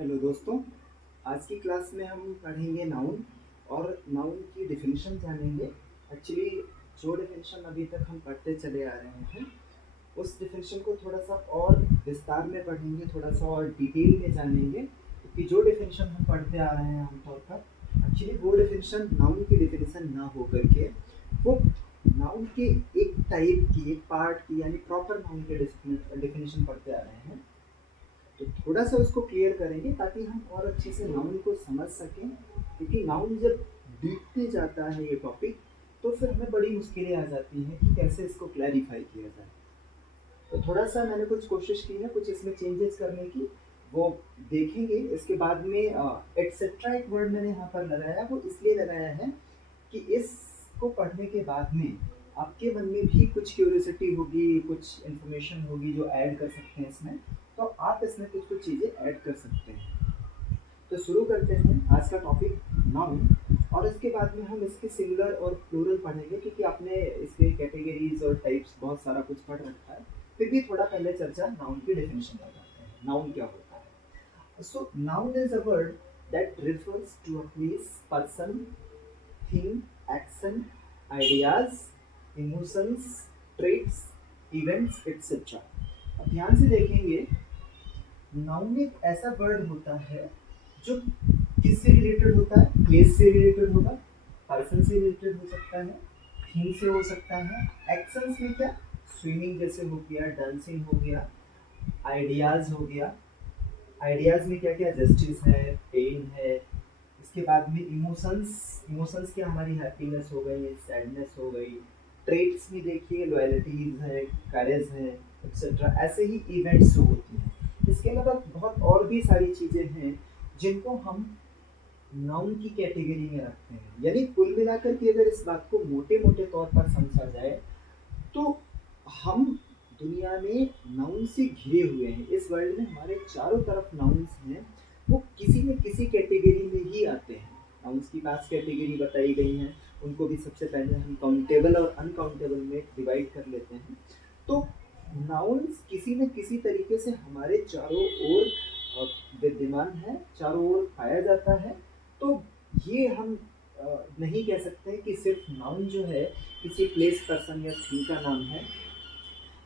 Hello दोस्तों। आज की क्लास में हम पढ़ेंगे नाउन और नाउन की डेफिनेशन जानेंगे। एक्चुअली जो डेफिनेशन अभी तक हम पढ़ते चले आ रहे हैं उस डेफिनेशन को थोड़ा सा और विस्तार में पढ़ेंगे, थोड़ा सा और डिटेल में जानेंगे, क्योंकि जो डेफिनेशन हम पढ़ते आ रहे हैं आमतौर पर एक्चुअली वो डेफिनेशन नाउन की डेफिनेशन ना हो करके वो नाउन के एक टाइप की, एक पार्ट की, यानी प्रॉपर नाउन के डेफिनेशन पढ़ते आ रहे हैं। तो थोड़ा सा उसको क्लियर करेंगे ताकि हम और अच्छे से नाउन को समझ सकें, क्योंकि नाउन जब डीपते जाता है ये टॉपिक तो फिर हमें बड़ी मुश्किलें आ जाती हैं कि कैसे इसको क्लैरिफाई किया जाए। तो थोड़ा सा मैंने कुछ कोशिश की है कुछ इसमें चेंजेस करने की, वो देखेंगे। इसके बाद में एटसेट्रा एक वर्ड मैंने यहाँ पर लगाया, वो इसलिए लगाया है कि इसको पढ़ने के बाद में आपके मन में भी कुछ क्यूरियोसिटी होगी, कुछ इन्फॉर्मेशन होगी जो ऐड कर सकते हैं इसमें, तो आप इसमें कुछ कुछ चीज़ें ऐड कर सकते हैं। तो शुरू करते हैं आज का टॉपिक नाउन, और इसके बाद में हम इसके सिंगुलर और प्लूरल पढ़ेंगे, क्योंकि आपने इसके कैटेगरीज और टाइप्स बहुत सारा कुछ पढ़ रखा है। फिर भी थोड़ा पहले चर्चा नाउन की डेफिनेशन पर करते हैं। नाउन क्या होता है? So noun is a word that refers to a place, person, thing, action, ideas, emotions, traits, events et cetera. अब ध्यान से देखेंगे, नाउन एक ऐसा वर्ड होता है जो किससे रिलेटेड होता है? प्लेस से रिलेटेड होगा, पर्सन से रिलेटेड हो सकता है, थिंग से हो सकता है, एक्शंस में क्या, स्विमिंग जैसे हो गया, डांसिंग हो गया, आइडियाज हो गया, आइडियाज में क्या क्या, जस्टिस है, पेन है। इसके बाद में इमोशंस, इमोशंस क्या, हमारी हैप्पीनेस हो गई, सैडनेस हो गई। ट्रेट्स में देखिए लॉयल्टीज है, करेज है, एक्सेट्रा। ऐसे ही इवेंट्स जो होती हैं, इसके अलावा बहुत और भी सारी चीज़ें हैं जिनको हम नाउन की कैटेगरी में रखते हैं। यानी कुल मिलाकर के अगर इस बात को मोटे मोटे तौर पर समझा जाए तो हम दुनिया में नाउन से घिरे हुए हैं। इस वर्ल्ड में हमारे चारों तरफ नाउन्स हैं, वो किसी न किसी कैटेगरी में ही आते हैं। नाउन्स की 5 कैटेगरी बताई गई हैं, उनको भी सबसे पहले हम काउंटेबल और अनकाउंटेबल में डिवाइड कर लेते हैं। तो नाउन्स किसी न किसी तरीके से हमारे चारों ओर विद्यमान है, चारों ओर पाया जाता है। तो ये हम नहीं कह सकते कि सिर्फ नाउन जो है किसी प्लेस, पर्सन या थिंग का नाम है।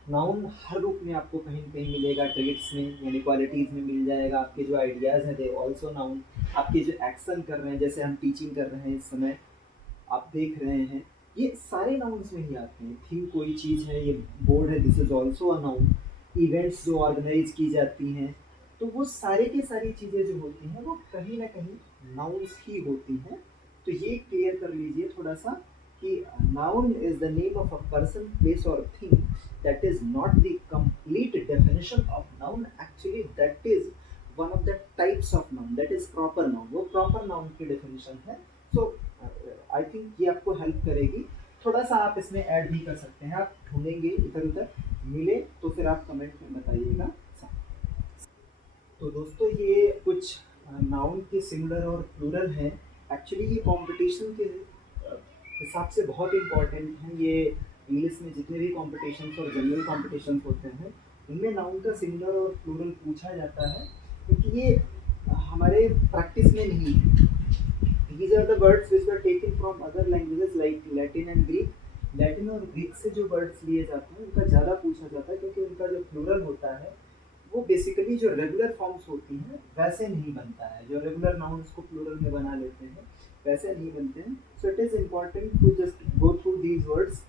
नाउन हर रूप में आपको कहीं न कहीं मिलेगा, ट्रेट्स में यानी क्वालिटीज़ में मिल जाएगा। आपके जो आइडियाज़ हैं दे ऑल्सो नाउन। आपके जो एक्शन कर रहे हैं, जैसे हम टीचिंग कर रहे हैं इस समय, आप देख रहे हैं, ये सारे नाउन्स में ही आते हैं। थिंग कोई चीज़ है, ये बोर्ड है, this is also a noun. Events जो ऑर्गेनाइज की जाती हैं, तो वो सारे की सारी चीज़ें जो होती हैं वो कहीं ना कहीं नाउन्स ही होती हैं। तो ये क्लियर कर लीजिए थोड़ा सा कि noun is the name of a person, place और thing. that is not the complete definition of noun, actually that is one of the types of noun, that is proper noun, वो proper noun की definition है। so I think ये आपको help करेगी। थोड़ा सा आप इसमें ऐड भी कर सकते हैं, आप ढूंढेंगे इधर उधर, मिले तो फिर आप कमेंट में बताइएगा। तो दोस्तों ये कुछ नाउन के सिंगुलर और प्लूरल हैं। एक्चुअली ये कंपटीशन के हिसाब से बहुत इम्पॉर्टेंट हैं। ये इंग्लिश में जितने भी कॉम्पिटिशन्स और जनरल कॉम्पिटिशन्स होते हैं उनमें नाउन का सिंगुलर और प्लूरल पूछा जाता है, क्योंकि ये हमारे प्रैक्टिस में नहीं है। These are the words which were taken from other languages like Latin and Greek. Latin और ग्रीक से जो वर्ड्स लिए जाते हैं उनका ज़्यादा पूछा जाता है, क्योंकि उनका जो प्लूरल होता है वो बेसिकली जो रेगुलर फॉर्म्स होती हैं वैसे नहीं बनता है। जो रेगुलर नाउन्स को प्लूरल में बना लेते हैं वैसे नहीं बनते हैं। So it is important to just go through these words,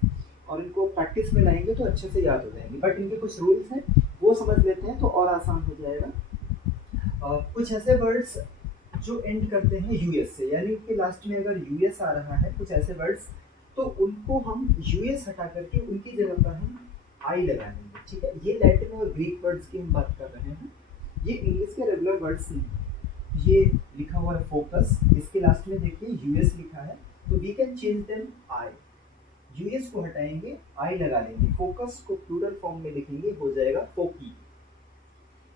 और इनको प्रैक्टिस में लाएंगे तो अच्छे से याद हो जाएंगे। बट इनके कुछ रूल्स हैं, वो समझ लेते हैं तो और आसान हो जाएगा। कुछ ऐसे वर्ड्स जो एंड करते हैं यूएस से, यानी उनके लास्ट में अगर यूएस आ रहा है, कुछ ऐसे वर्ड्स, तो उनको हम यूएस हटा करके उनकी जगह पर हम आई लगा देंगे। ठीक है, ये लैटिन और ग्रीक वर्ड्स की हम बात कर रहे हैं, ये इंग्लिश के रेगुलर वर्ड्स नहीं। ये लिखा हुआ है फोकस, इसके लास्ट में देखिए यूएस लिखा है, तो we can change them I. US को हटाएंगे, आई लगा लेंगे, फोकस को प्लूरल फॉर्म में लिखेंगे, हो जाएगा फोकी।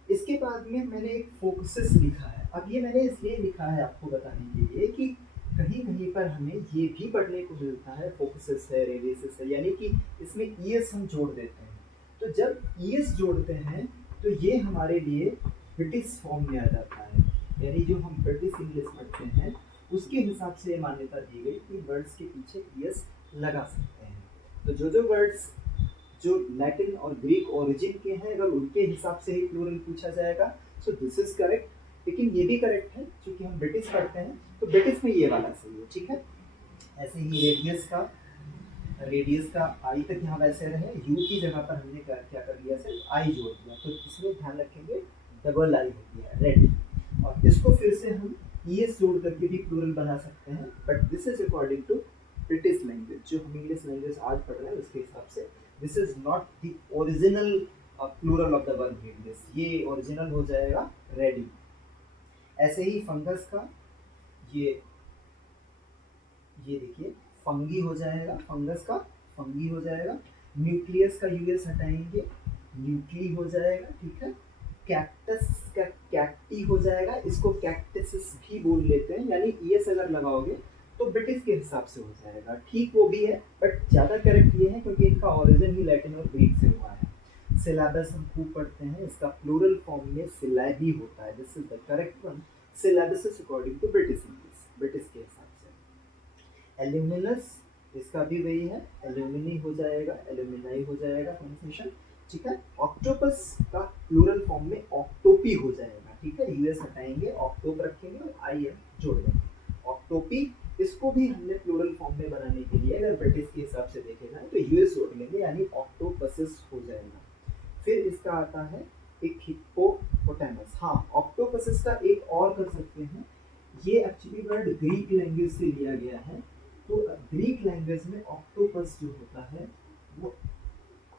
इसके बाद में मैंने एक फोकसेस लिखा है। अब ये मैंने इसलिए लिखा है आपको बताने के लिए कि कहीं कहीं पर हमें ये भी पढ़ने को मिलता है, फोकसेस है, रेडियसेस है, यानी कि इसमें ईएस हम जोड़ देते हैं। तो जब ईएस जोड़ते हैं तो ये हमारे लिए ब्रिटिश फॉर्म में आ जाता है। यानी जो हम ब्रिटिश इंग्लिश पढ़ते हैं उसके हिसाब से मान्यता दी गई कि वर्ड्स के पीछे ईएस लगा सकते हैं। तो जो वर्ड्स जो लैटिन और ग्रीक ओरिजिन के हैं अगर उनके हिसाब से ही प्लूरल पूछा जाएगा सो दिस इज करेक्ट। लेकिन ये भी करेक्ट है क्योंकि हम ब्रिटिश पढ़ते हैं तो ब्रिटिश में ये वाला सही है, ठीक है। ऐसे ही रेडियस का आई तक यहाँ वैसे रहे, यू की जगह पर हमने क्या कर लिया, सिर्फ आई जोड़ दिया, तो इसमें ध्यान रखेंगे डबल आई होती है रेडी। और इसको फिर से हम ईएस जोड़ करके भी प्लूरल बना सकते हैं, but this is according to British language. जो हम इंग्लिश लैंग्वेज आज पढ़ रहे हैं उसके हिसाब से this is not the original plural of the verb radius, ये ओरिजिनल हो जाएगा रेडी। ऐसे ही फंगस का ये देखिए फंगी हो जाएगा, फंगस का फंगी हो जाएगा। न्यूक्लियस का यूएस हटाएंगे, न्यूक्ली हो जाएगा, ठीक है। कैक्टस का कैक्टी हो जाएगा, इसको कैक्टसिस भी बोल लेते हैं, यानी ईएस अगर लगाओगे तो ब्रिटिश के हिसाब से हो जाएगा, ठीक वो भी है, बट ज़्यादा करेक्ट ये है क्योंकि इनका ओरिजिन ही लैटिन और ग्रीक से हुआ है। सिलेबस हम खूब पढ़ते हैं, इसका प्लूरल फॉर्म में सिलेबी होता है, this is the correct one. Syllabus is according to British English, British के हिसाब से। एल्यूमिनस इसका भी वही है, एल्यूमिनी हो जाएगा, एल्यूमिनाई हो जाएगा प्रोनाउंसिएशन, ठीक है। ऑक्टोपस का प्लूरल फॉर्म में ऑक्टोपी हो जाएगा, ठीक है। यूएस हटाएंगे, ऑक्टोप रखेंगे और आई जोड़ देंगे, ऑक्टोपी। इसको भी हमने प्लूरल फॉर्म में बनाने के लिए अगर ब्रिटिश के हिसाब से देखे जाए तो यूएस जोड़ लेंगे, यानी ऑक्टोपसिस हो जाएगा। फिर इसका आता है एक हिप्पोपोटामस। हाँ, ऑक्टोपसिस का एक और कर सकते हैं, ये एक्चुअली वर्ड ग्रीक लैंग्वेज से लिया गया है। तो ग्रीक लैंग्वेज में ऑक्टोपस जो होता है वो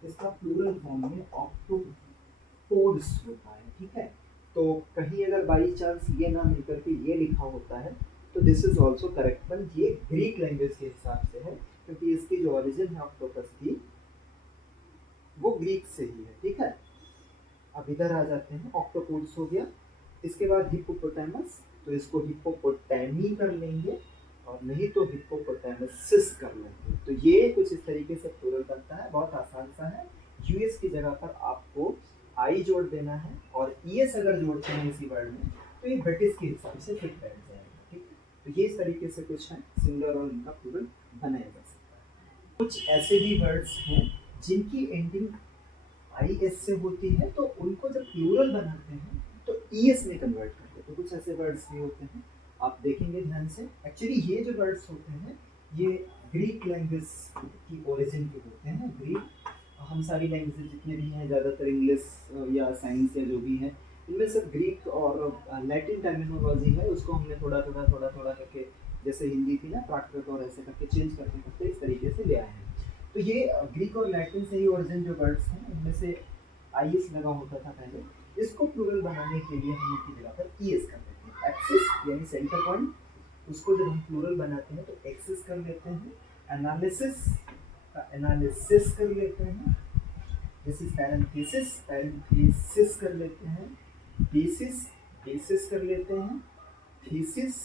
इसका प्लूरल फॉर्म में ऑक्टोपोड्स होता है, ठीक है। तो कहीं अगर बाई चांस ये ना मिलकर के ये लिखा होता है तो दिस इज ऑल्सो करेक्ट, पर ये ग्रीक लैंग्वेज के हिसाब से है क्योंकि इसकी जो ओरिजिन है ऑक्टोपस की वो ग्रीक से ही है, ठीक है। अब इधर आ जाते हैं, ऑक्टोपोड्स हो गया। इसके बाद हिप्पोपोटामस, तो इसको हिप्पोपोटैमी कर लेंगे और नहीं तो हिप्पोपोटामसिस कर लेंगे। तो ये कुछ इस तरीके से प्लूरल बनता है, बहुत आसान सा है। यूएस की जगह पर आपको आई जोड़ देना है और ईएस अगर जोड़ते हैं इसी वर्ड में तो ये ब्रिटिश के हिसाब से फिट बैठ जाएगा, ठीक है। तो ये इस तरीके से कुछ है सिंगुलर और इनका प्लूरल बनाया जा सकता है। कुछ ऐसे भी वर्ड्स हैं जिनकी एंडिंग IS से होती है, तो उनको जब प्लूरल बनाते हैं तो ES में कन्वर्ट करते हैं। तो कुछ ऐसे वर्ड्स भी होते हैं, आप देखेंगे ध्यान से। एक्चुअली ये जो वर्ड्स होते हैं ये ग्रीक लैंग्वेज की ओरिजिन के होते हैं। ग्रीक, हम सारी लैंग्वेज जितने भी हैं, ज़्यादातर इंग्लिश या साइंस या जो भी हैं, इनमें सब ग्रीक और लैटिन टर्मिनोलॉजी है, उसको हमने थोड़ा करके, जैसे हिंदी थी ना प्राकृत और ऐसे करके चेंज करते करते इस तरीके से ले आए हैं। तो ये ग्रीक और लैटिन से ही ओरिजिन जो वर्ड्स हैं इनमें से IS लगा होता था पहले, इसको प्लूरल बनाने के लिए हम इनकी जगह पर ES कर देते हैं। एक्सिस यानी सेंटर पॉइंट, उसको जब हम प्लूरल बनाते हैं तो एक्सिस कर लेते हैं। एनालिसिस का एनालिसिस कर लेते हैं। दिस इज पैरेंथेसिस, पैरेंथेसिस कर लेते हैं। बेसिस, बेसिस कर लेते हैं। थीसिस,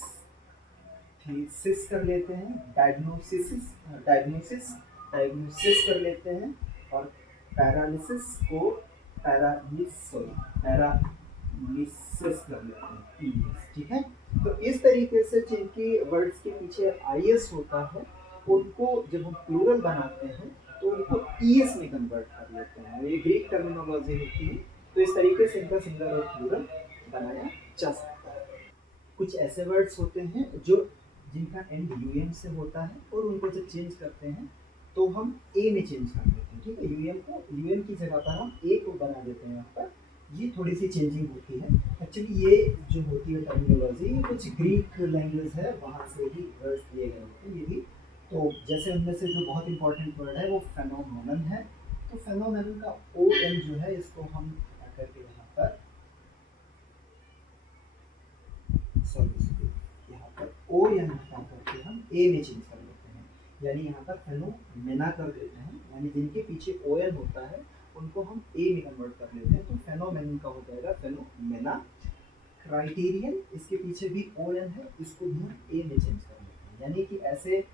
थीसिस कर लेते हैं। डायग्नोसिस, डायग्नोसिस, डायग्नोसिस कर लेते हैं। और पैरालिसिस को पैरालिसिस कर लेते हैं, ठीक है। तो इस तरीके से जिनकी वर्ड्स के पीछे IS होता है उनको जब हम प्लूरल बनाते हैं तो उनको ES में कन्वर्ट कर लेते हैं। ये ग्रीक टर्मिनोलॉजी होती है, तो इस तरीके से इनका सिंगुलर और प्लूरल बनाया जा सकता है। कुछ ऐसे वर्ड्स होते हैं जो जिनका एंड UM से होता है और उनको जब चेंज करते हैं तो हम A में चेंज कर देते हैं, ठीक है। UM की जगह पर हम A को बना देते हैं यहाँ पर। ये थोड़ी सी चेंजिंग होती है। एक्चुअली ये जो होती है टर्मिनोलॉजी कुछ ग्रीक लैंग्वेज है वहाँ से ही वर्ड्स दिए गए होते हैं ये भी। तो जैसे उनमें से जो बहुत इंपॉर्टेंट वर्ड है वो फेनोमेनन है। तो फेनोमेनन का OM जो है इसको हम करके यहाँ पर यहाँ पर OM हटा करके हम A में चेंज कर लेते हैं, यानी यहाँ पर फेनोमेना कर देते हैं, यानी जिनके पीछे OM होता है उनको हम A में कन्वर्ट कर लेते हैं। तो फेनोमेनन का हो जाएगा फेनोमेना। क्राइटेरियन, इसके पीछे भी OM है, इसको भी हम A में चेंज कर लेते हैं। यानी कि ऐसे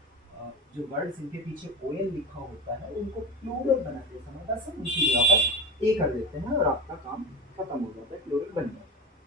जो वर्ड्स इनके पीछे OM लिखा होता है उनको प्लूरल बनाते समय बस हम उनकी जगह पर A कर देते हैं और आपका काम खत्म हो जाता है, प्लूरल बन जाता है।